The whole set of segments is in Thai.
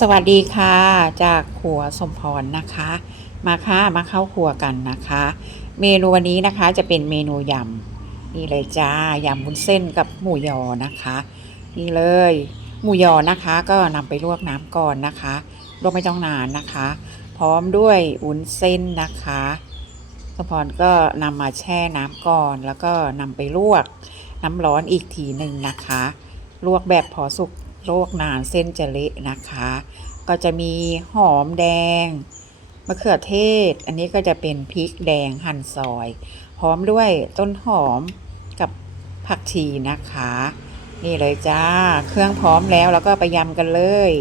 สวัสดีค่ะ จากขัวสมพรนะคะ มาค่ะมาเข้าครัวกันนะคะ เมนูวันนี้นะคะจะเป็นเมนูยำนี่เลยจ้ายำวุ้นเส้นกับหมูยอนะคะ นี่เลย หมูยอนะคะ ก็นำไปลวกน้ำก่อนนะคะลวกไม่ต้องนานนะคะ พร้อมด้วยวุ้นเส้นนะคะสมพรก็นำมาแช่น้ำก่อน แล้วก็นำไปลวกน้ำร้อนอีกทีหนึ่งนะคะ ลวกแบบพอสุก ลวกนานเส้นจะเละนะคะ ก็จะมีหอมแดงมะเขือเทศ อันนี้ก็จะเป็นพริกแดงหั่นซอยพร้อมด้วยต้นหอมกับผักชีนะคะ นี่เลยจ้า เครื่องพร้อมแล้วแล้วก็ไปยำกันเลย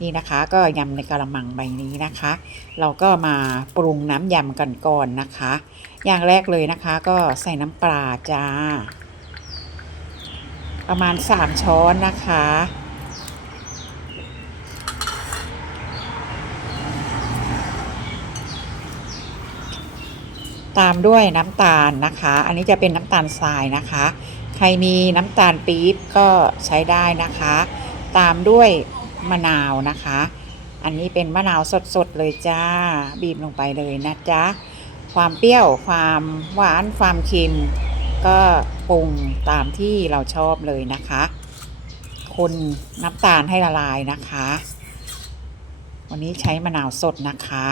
นี่นะคะ ก็ยำในกระมังใบนี้นะคะ เราก็มาปรุงน้ำยำกันก่อนนะคะ อย่างแรกเลยนะคะ ก็ใส่น้ำปลาจ้า ประมาณ 3 ช้อนนะคะ ตามด้วยน้ำตาลนะคะ อันนี้จะเป็นน้ำตาลทรายนะคะ ใครมีน้ำตาลปี๊บก็ใช้ได้นะคะ ตามด้วยมะนาวนะคะ อันนี้เป็นมะนาวสดๆเลยจ้า บีบลงไปเลยนะจ๊ะ ความเปรี้ยว ความหวาน ความเค็ม ก็ปรุงตามที่เราชอบเลยนะคะ คนน้ำตาลให้ละลายนะคะ วันนี้ใช้มะนาวสดนะคะ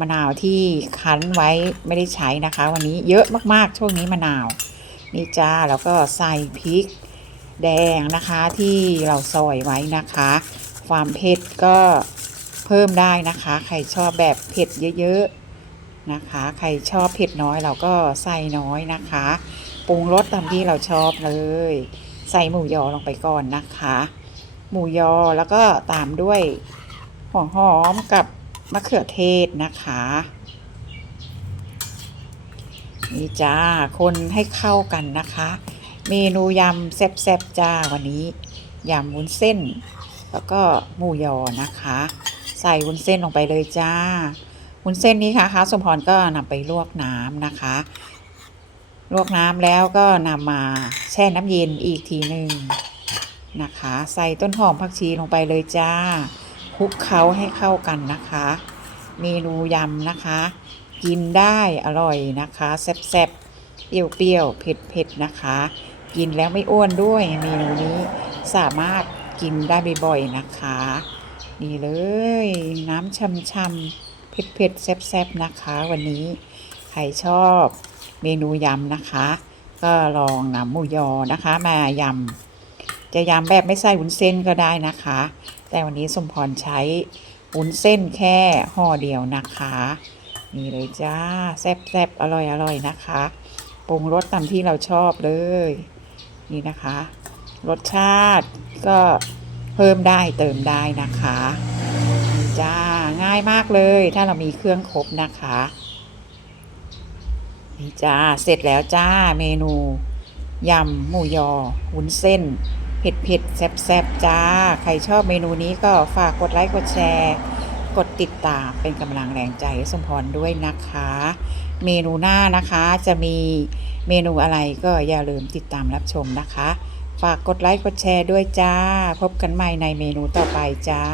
มะนาวที่คั้นไว้ไม่ได้ใช้นะคะ วันนี้เยอะมากๆ ช่วงนี้มะนาว นี่จ้าแล้วก็ใส่พริกแดงนะคะที่เราซอยไว้นะคะ ความเผ็ดก็เพิ่มได้นะคะ ใครชอบแบบเผ็ดเยอะๆนะคะ ใครชอบเผ็ดน้อยเราก็ใส่น้อยนะคะ ปรุงรสตามที่เราชอบเลย ใส่หมูยอลงไปก่อนนะคะ หมูยอแล้วก็ตามด้วยหัวหอมกับมะเขือเทศนะคะ นี่จ้าคนให้เข้ากันนะคะ เมนูยำแซ่บๆจ้าวันนี้ยำวุ้นเส้น แล้วก็หมูยอนะคะ ใส่วุ้นเส้นลงไปเลยจ้าวุ้นเส้นนี้ค่ะคะสมพรก็นำไปลวกน้ำนะคะ ลวกน้ำแล้วก็นำมาแช่น้ำเย็นอีกทีหนึ่งนะคะ ใส่ต้นหอมผักชีลงไปเลยจ้าคลุกเคล้าให้เข้ากันนะคะ เมนูยำนะคะ กินได้อร่อยนะคะแซ่บๆเปรี้ยวๆเผ็ดๆนะคะ กินแล้วไม่อ้วนด้วยเมนูนี้สามารถกินได้บ่อยๆนะคะ นี่เลยน้ำช่ำๆเผ็ดๆแซ่บๆนะคะ วันนี้ใครชอบ เมนูยำนะคะ ก็ลองนำหมูยอนะคะ มายำจะยำแบบไม่ใส่วุ้นเส้นก็ได้นะคะ แต่วันนี้สมพรใช้วุ้นเส้นแค่ห่อเดียวนะคะนี่เลยจ้าแซ่บๆอร่อยอร่อยนะคะปรุงรสตามที่เราชอบเลย นี่นะคะ รสชาติก็เพิ่มได้เติมได้นะคะนี่จ้าง่ายมากเลยถ้าเรามีเครื่องครบนะคะ นี่จ้า เสร็จแล้วจ้า เมนู ยำหมูยอวุ้นเส้น เผ็ดเผ็ดแซ่บแซบจ้า ใครชอบเมนูนี้ก็ฝากกดไลค์ กดแชร์ กดติดตามเป็นกำลังแรงใจให้สมพรด้วยนะคะ เมนูหน้านะคะจะมีเมนูอะไรก็อย่าลืมติดตามรับชมนะคะ ฝากกดไลค์ กดแชร์ด้วยจ้า พบกันใหม่ในเมนูต่อไปจ้า